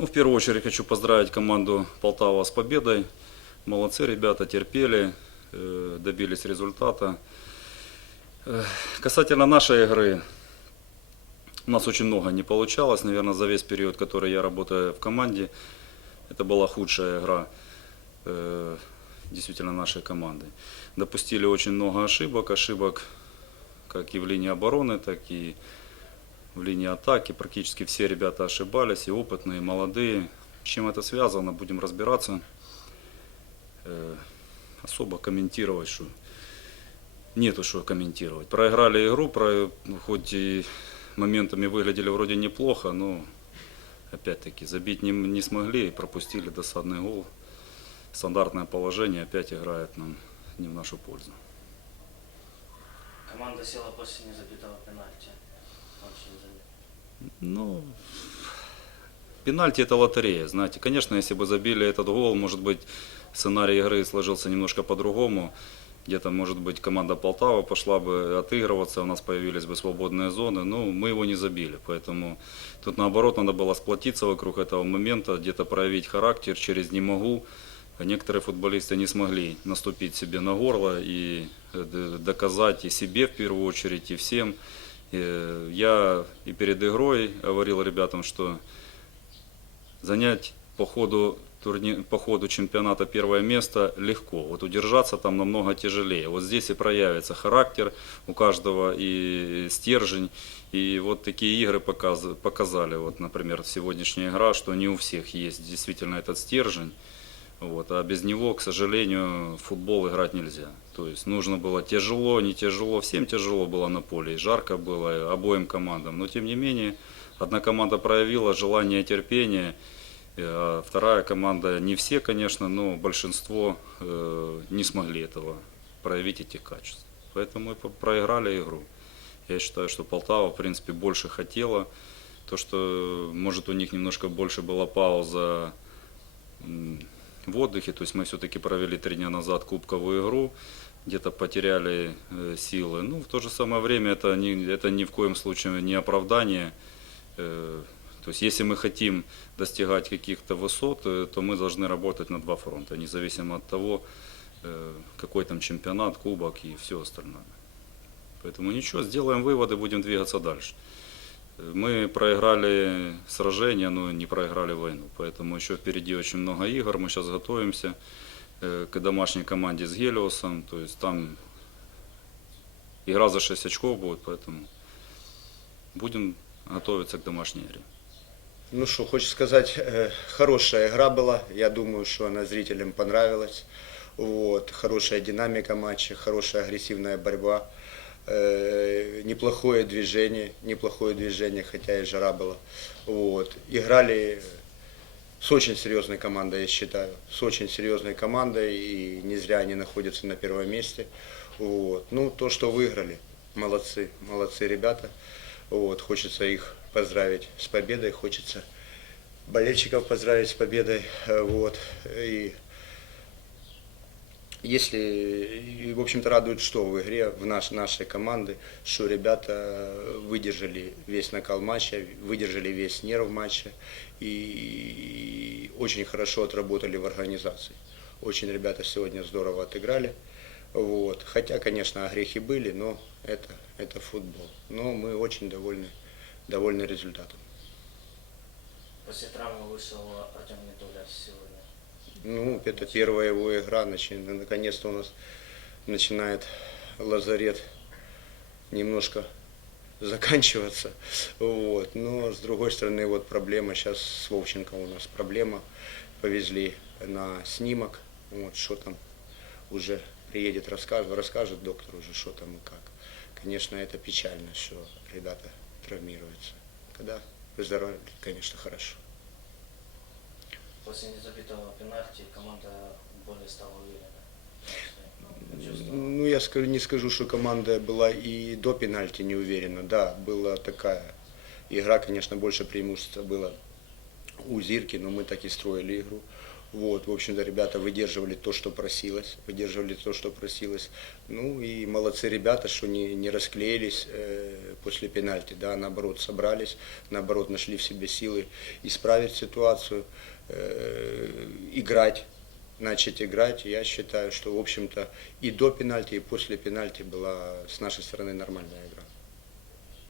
Ну, в первую очередь хочу поздравить команду Полтава с победой. Молодцы ребята, терпели, э, добились результата. Э, Касательно нашей игры, у нас очень много не получалось. Наверное, за весь период, который я работаю в команде, это была худшая игра э, действительно нашей команды. Допустили очень много ошибок, ошибок как и в линии обороны, так и в линии атаки. Практически все ребята ошибались, и опытные, и молодые. С чем это связано, будем разбираться. Э, особо комментировать, что нету что комментировать. Проиграли игру, про, хоть и моментами выглядели вроде неплохо, но опять-таки забить не, не смогли и пропустили досадный гол. Стандартное положение опять играет нам не в нашу пользу. Команда села после незабитого пенальти. Ну, пенальти это лотерея, знаете. Конечно, если бы забили этот гол, может быть, сценарий игры сложился немножко по-другому. Где-то, может быть, команда Полтава пошла бы отыгрываться, у нас появились бы свободные зоны. Но мы его не забили, поэтому тут наоборот надо было сплотиться вокруг этого момента, где-то проявить характер через «не могу». Некоторые футболисты не смогли наступить себе на горло и э, доказать и себе в первую очередь, и всем. Э, Я и перед игрой говорил ребятам, что занять по ходу, турни... по ходу чемпионата первое место легко. Вот удержаться там намного тяжелее. Вот здесь и проявится характер у каждого и стержень. И вот такие игры показ- показали, вот, например, сегодняшняя игра, что не у всех есть действительно этот стержень. Вот, а без него, к сожалению, футбол играть нельзя. То есть нужно было тяжело, не тяжело, всем тяжело было на поле, и жарко было и обоим командам. Но тем не менее, одна команда проявила желание, терпение, э, а вторая команда, не все, конечно, но большинство э, не смогли этого проявить этих качеств. Поэтому мы проиграли игру. Я считаю, что Полтава, в принципе, больше хотела. То, что, может, у них немножко больше была пауза в отдыхе, то есть мы все-таки провели три дня назад кубковую игру, где-то потеряли э, силы. Ну, в то же самое время это, не, это ни в коем случае не оправдание. Э, то есть если мы хотим достигать каких-то высот, э, то мы должны работать на два фронта, независимо от того, какой там чемпионат, кубок и все остальное. Поэтому ничего, сделаем выводы, будем двигаться дальше. Мы проиграли сражение, но не проиграли войну. Поэтому еще впереди очень много игр. Мы сейчас готовимся э, к домашней команде с Гелиосом. То есть там игра за 6 очков будет, поэтому будем готовиться к домашней игре. Ну что, хочу сказать, э, хорошая игра была. Я думаю, что она зрителям понравилась. Вот, хорошая динамика матча, хорошая агрессивная борьба. Э, неплохое движение, неплохое движение, хотя и жара была. Вот. Играли с очень серьезной командой, я считаю. С очень серьезной командой, и не зря они находятся на первом месте. Вот. Ну, то, что выиграли, молодцы, молодцы ребята. Вот. Хочется их поздравить с победой, хочется болельщиков поздравить с победой. Э, Вот. И если, в общем-то, радует, что в игре в наш, нашей команды, что ребята выдержали весь накал матча, выдержали весь нерв матча и очень хорошо отработали в организации. Очень ребята сегодня здорово отыграли. Вот. Хотя, конечно, огрехи были, но это, это футбол. Но мы очень довольны, довольны результатом. После травмы вышел Артем Недоля сегодня. Ну, это первая его игра. Наконец-то у нас начинает лазарет немножко заканчиваться. Вот. Но, с другой стороны, вот проблема сейчас с Вовченко у нас проблема. Повезли на снимок. Вот, что там уже приедет, расскажет, расскажет доктор уже, что там и как. Конечно, это печально, что ребята травмируются. Когда выздоровеют, конечно, хорошо. После незабитого пенальти команда более стала уверена. Ну, я скажу, не скажу, что команда была и до пенальти не уверена. Да, была такая игра, конечно, больше преимущества было у Зирки, но мы так и строили игру. Вот, в общем-то, ребята выдерживали то, что просилось, выдерживали то, что просилось. Ну и молодцы ребята, что не, не расклеились э, после пенальти, да, наоборот, собрались, наоборот, нашли в себе силы исправить ситуацию, играть, начать играть. Я считаю, что, в общем-то, и до пенальти, и после пенальти была с нашей стороны нормальная игра.